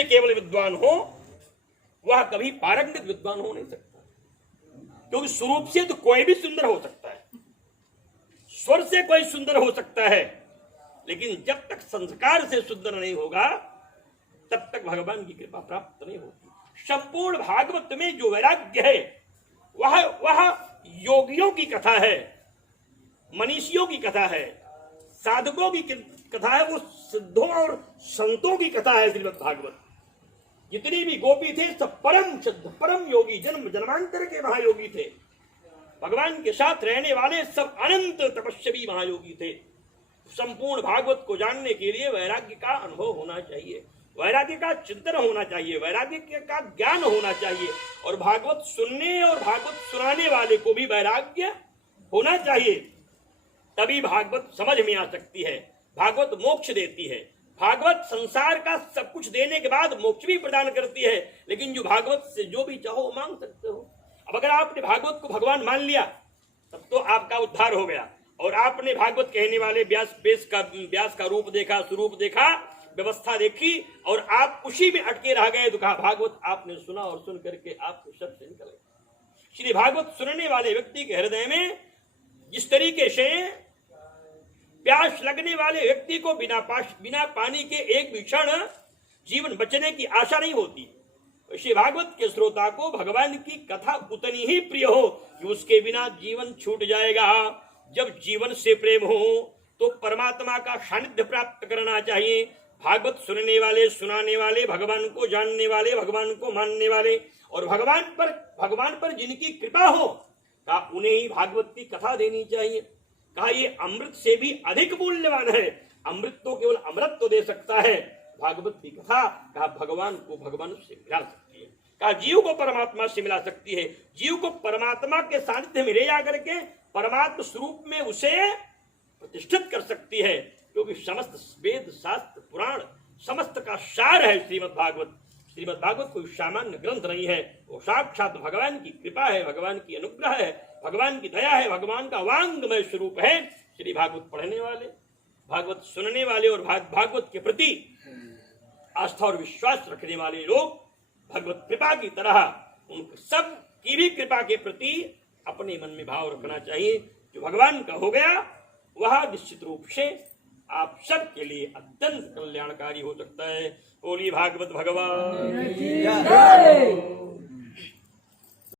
से केवल विद्वान हो वह कभी पारंगत विद्वान हो नहीं सकता, क्योंकि स्वरूप से तो कोई भी सुंदर हो सकता है, स्वर से कोई सुंदर हो सकता है, लेकिन जब तक संस्कार से सुंदर नहीं होगा तब तक भगवान की कृपा प्राप्त नहीं होती। संपूर्ण भागवत में जो वैराग्य है वह योगियों की कथा है, मनीषियों की कथा है, साधकों की कथा है, वो सिद्धों और संतों की कथा है। श्रीमद् भागवत जितने भी गोपी थे सब परम सिद्ध, परम योगी, जन्म जन्मांतर के महायोगी थे, भगवान के साथ रहने वाले सब अनंत तपस्वी महायोगी थे। संपूर्ण भागवत को जानने के लिए वैराग्य का अनुभव होना चाहिए, वैराग्य का चिंतन होना चाहिए, वैराग्य का ज्ञान होना चाहिए, और भागवत सुनने और भागवत सुनाने वाले को भी वैराग्य होना चाहिए, तभी भागवत समझ में आ सकती है। भागवत मोक्ष देती है, भागवत संसार का सब कुछ देने के बाद मोक्ष भी प्रदान करती है, लेकिन जो भागवत से जो भी चाहो वो मांग सकते हो। अब अगर आपने भागवत को भगवान मान लिया तब तो आपका उद्धार हो गया, और आपने भागवत कहने वाले व्यास का रूप देखा, स्वरूप देखा, व्यवस्था देखी, और आप उसी में अटके रह गए, तो कहा भागवत आपने सुना और सुन करके आपको शब्द से निकल गए। श्री भागवत सुनने वाले व्यक्ति के हृदय में जिस तरीके से प्यास लगने वाले व्यक्ति को बिना पानी के एक भी क्षण जीवन बचने की आशा नहीं होती, श्री भागवत के श्रोता को भगवान की कथा उतनी ही प्रिय हो कि उसके बिना जीवन छूट जाएगा। जब जीवन से प्रेम हो तो परमात्मा का सानिध्य प्राप्त करना चाहिए। भागवत सुनने वाले, सुनाने वाले, भगवान को जानने वाले, भगवान को मानने वाले, और भगवान पर जिनकी कृपा हो, कहा उन्हें ही भागवत की कथा देनी चाहिए। कहा ये अमृत से भी अधिक मूल्यवान है, अमृत तो केवल अमृत तो दे सकता है, भागवत की कथा कहा भगवान को भगवान से मिला सकती है, कहा जीव को परमात्मा से मिला सकती है, जीव को परमात्मा के सानिध्य में ले जाकर के परमात्मा स्वरूप में उसे प्रतिष्ठित कर सकती है, क्योंकि समस्त वेद शास्त्र पुराण समस्त का सार है श्रीमद् भागवत। श्रीमद् भागवत कोई सामान्य ग्रंथ नहीं है, वो साक्षात भगवान की कृपा है, भगवान की अनुग्रह है, भगवान की दया है, भगवान का वांगमय स्वरूप है। श्री भागवत पढ़ने वाले, भागवत सुनने वाले और भागवत के प्रति आस्था और विश्वास रखने वाले लोग भगवत कृपा की तरह उन सब की भी कृपा के प्रति अपने मन में भाव रखना चाहिए। जो भगवान का हो गया वह निश्चित रूप से आप सब के लिए अत्यंत कल्याणकारी हो सकता है। बोलिए भागवत भगवान।